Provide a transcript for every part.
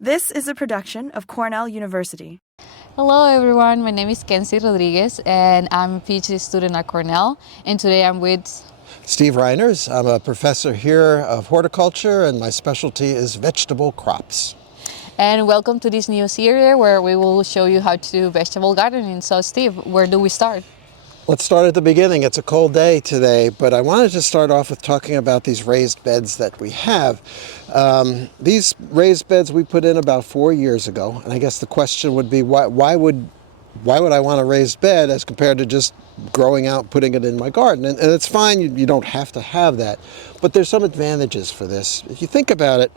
This is a production of Cornell University. Hello everyone, my name is Kensy Rodriguez and I'm a Ph.D. student at Cornell, and today I'm with Steve Reiners. I'm a professor here of horticulture and my specialty is vegetable crops. and welcome to this new series where we will show you how to do vegetable gardening. So Steve, where do we start? Let's start at the beginning. It's a cold day today, but I wanted to start off with talking about these raised beds that we have. These raised beds we put in about 4 years ago, and I guess the question would be why would I want a raised bed as compared to just growing out, putting it in my garden? And it's fine, you don't have to have that, but there's some advantages for this. If you think about it,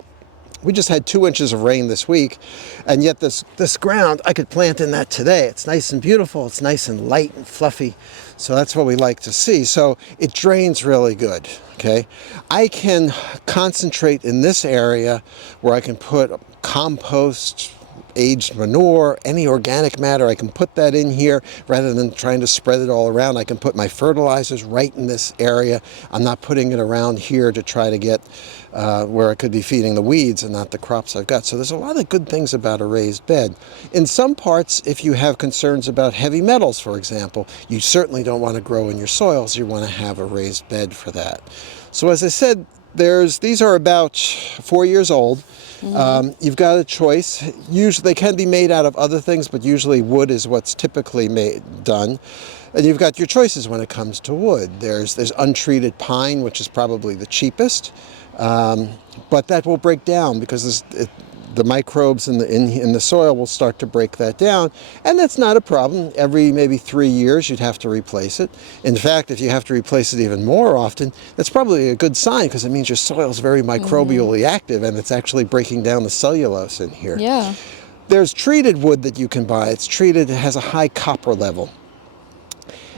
we just had 2 inches of rain this week, and yet this ground, I could plant in that today. It's nice and beautiful, it's nice and light and fluffy, so that's what we like to see. So it drains really good, okay? I can concentrate in this area where I can put compost, aged manure, any organic matter. I can put that in here rather than trying to spread it all around. I can put my fertilizers right in this area. I'm not putting it around here to try to get where I could be feeding the weeds and not the crops I've got. So there's a lot of good things about a raised bed. In some parts, if you have concerns about heavy metals, for example, you certainly don't want to grow in your soils. You want to have a raised bed for that. So as I said, these are about 4 years old. You've got a choice. Usually they can be made out of other things, but usually wood is what's typically done. And you've got your choices when it comes to wood. There's untreated pine, which is probably the cheapest, but that will break down because the microbes in the soil will start to break that down, and that's not a problem. Every maybe 3 years you'd have to replace it. In fact, if you have to replace it even more often, that's probably a good sign because it means your soil is very microbially active and it's actually breaking down the cellulose in here. Yeah. There's treated wood that you can buy. It's treated, it has a high copper level.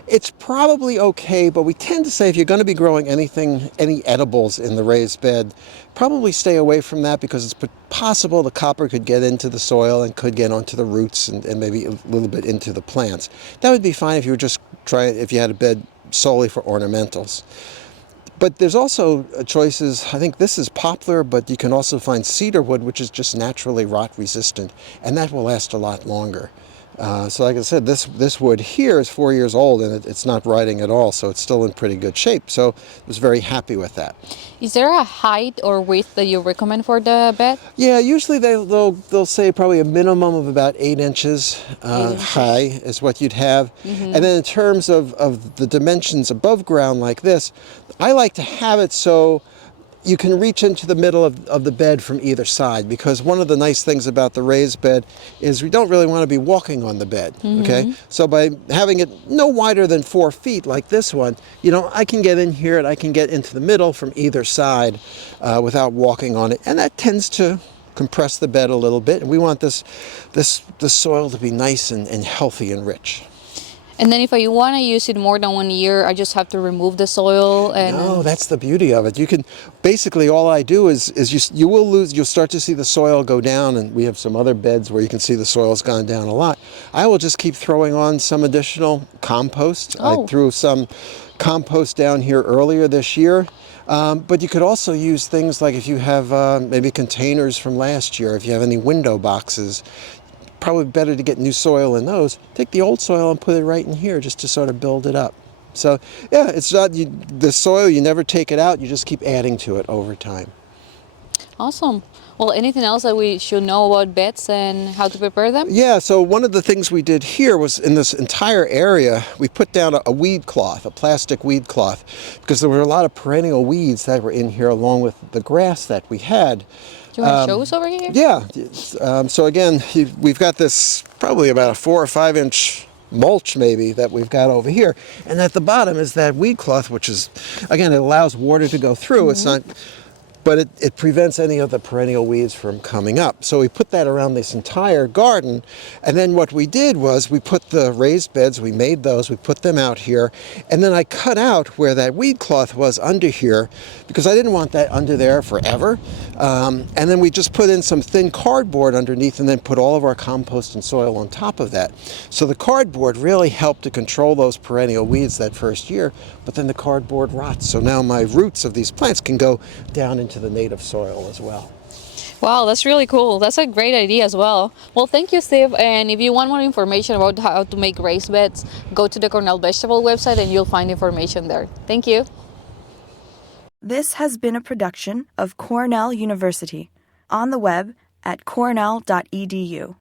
It's probably okay, but we tend to say if you're going to be growing any edibles in the raised bed, probably stay away from that because it's possible the copper could get into the soil and could get onto the roots and maybe a little bit into the plants. That would be fine if you were just if you had a bed solely for ornamentals. But there's also choices. I think this is poplar, but you can also find cedar wood, which is just naturally rot resistant, and that will last a lot longer. So like I said, this wood here is 4 years old and it's not rotting at all, so it's still in pretty good shape. So I was very happy with that. Is there a height or width that you recommend for the bed? Yeah, usually they'll say probably a minimum of about 8 inches high is what you'd have. And then in terms of the dimensions above ground like this, I like to have it so you can reach into the middle of the bed from either side, because one of the nice things about the raised bed is we don't really want to be walking on the bed, okay? So by having it no wider than 4 feet like this one, I can get in here and I can get into the middle from either side without walking on it, and that tends to compress the bed a little bit, and we want this soil to be nice and healthy and rich. And then if I want to use it more than 1 year, I just have to remove the soil and... No, that's the beauty of it. You can, basically all I do is you'll start to see the soil go down, and we have some other beds where you can see the soil's gone down a lot. I will just keep throwing on some additional compost. I threw some compost down here earlier this year. But you could also use things like if you have maybe containers from last year, if you have any window boxes, probably better to get new soil in those. Take the old soil and put it right in here just to sort of build it up. So yeah, it's not the soil, you never take it out, you just keep adding to it over time. Awesome. Well, anything else that we should know about beds and how to prepare them? Yeah, so one of the things we did here was in this entire area, we put down a weed cloth, a plastic weed cloth, because there were a lot of perennial weeds that were in here along with the grass that we had. Do you want to show us over here? Yeah. So again, we've got this probably about a 4 or 5 inch mulch maybe that we've got over here. And at the bottom is that weed cloth, which is, again, it allows water to go through. It's not, but it prevents any of the perennial weeds from coming up. So we put that around this entire garden, and then what we did was we put the raised beds, we made those, we put them out here, and then I cut out where that weed cloth was under here, because I didn't want that under there forever. And then we just put in some thin cardboard underneath and then put all of our compost and soil on top of that. So the cardboard really helped to control those perennial weeds that first year, but then the cardboard rots. So now my roots of these plants can go down into the native soil as well. Wow, that's really cool. That's a great idea as well. Well, thank you, Steve. And if you want more information about how to make raised beds, go to the Cornell Vegetable website and you'll find information there. Thank you. This has been a production of Cornell University, on the web at cornell.edu.